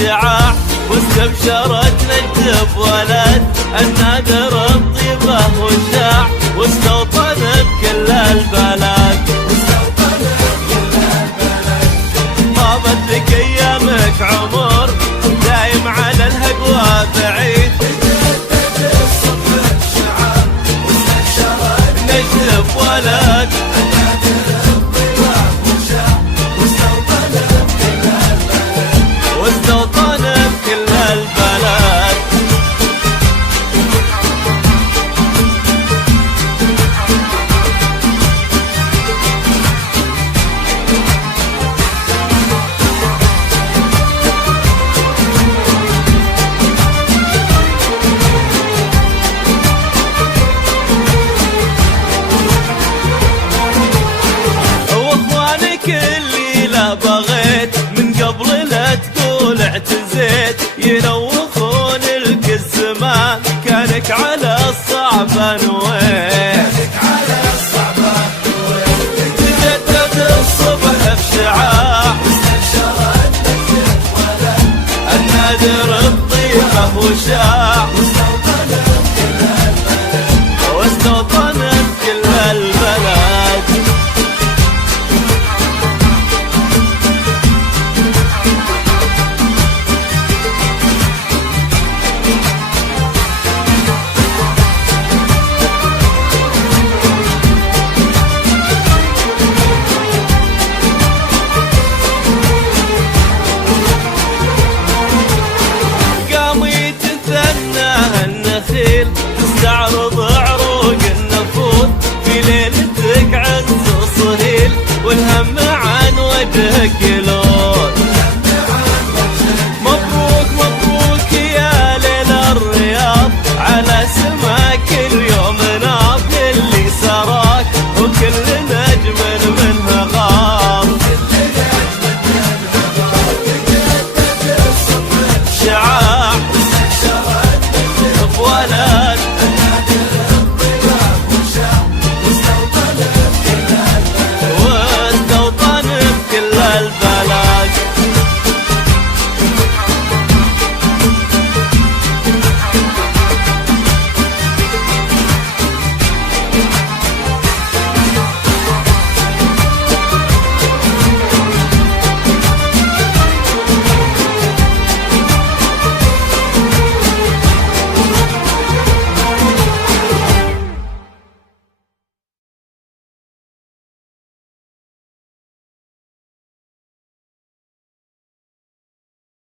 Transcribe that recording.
الشعاع، واستبشرت نجد بولد النادر الطيبة والشاع، واستوطن بكل البلد. طابت لك ايامك عمر دايم على الهقوى بعيد، نجد بولد واستوطن بكل البلد. واخوانك اللي لا بغيت من قبل لا تقول اعتزيت، ينوخون لك الزمان كانك على الصعب نويت، تجدد الصبح بشعاع، النادر الطيبة وشاع، واستوطن بكل البلد. تستعرض عروق النفوذ في ليلتك عز وصهيل، والهم عن وجهك يلون. مبروك مبروك يا ليل الرياض، على سماك اليوم ناض اللي سراك، وكل نجم منها غاب. شعاع بولد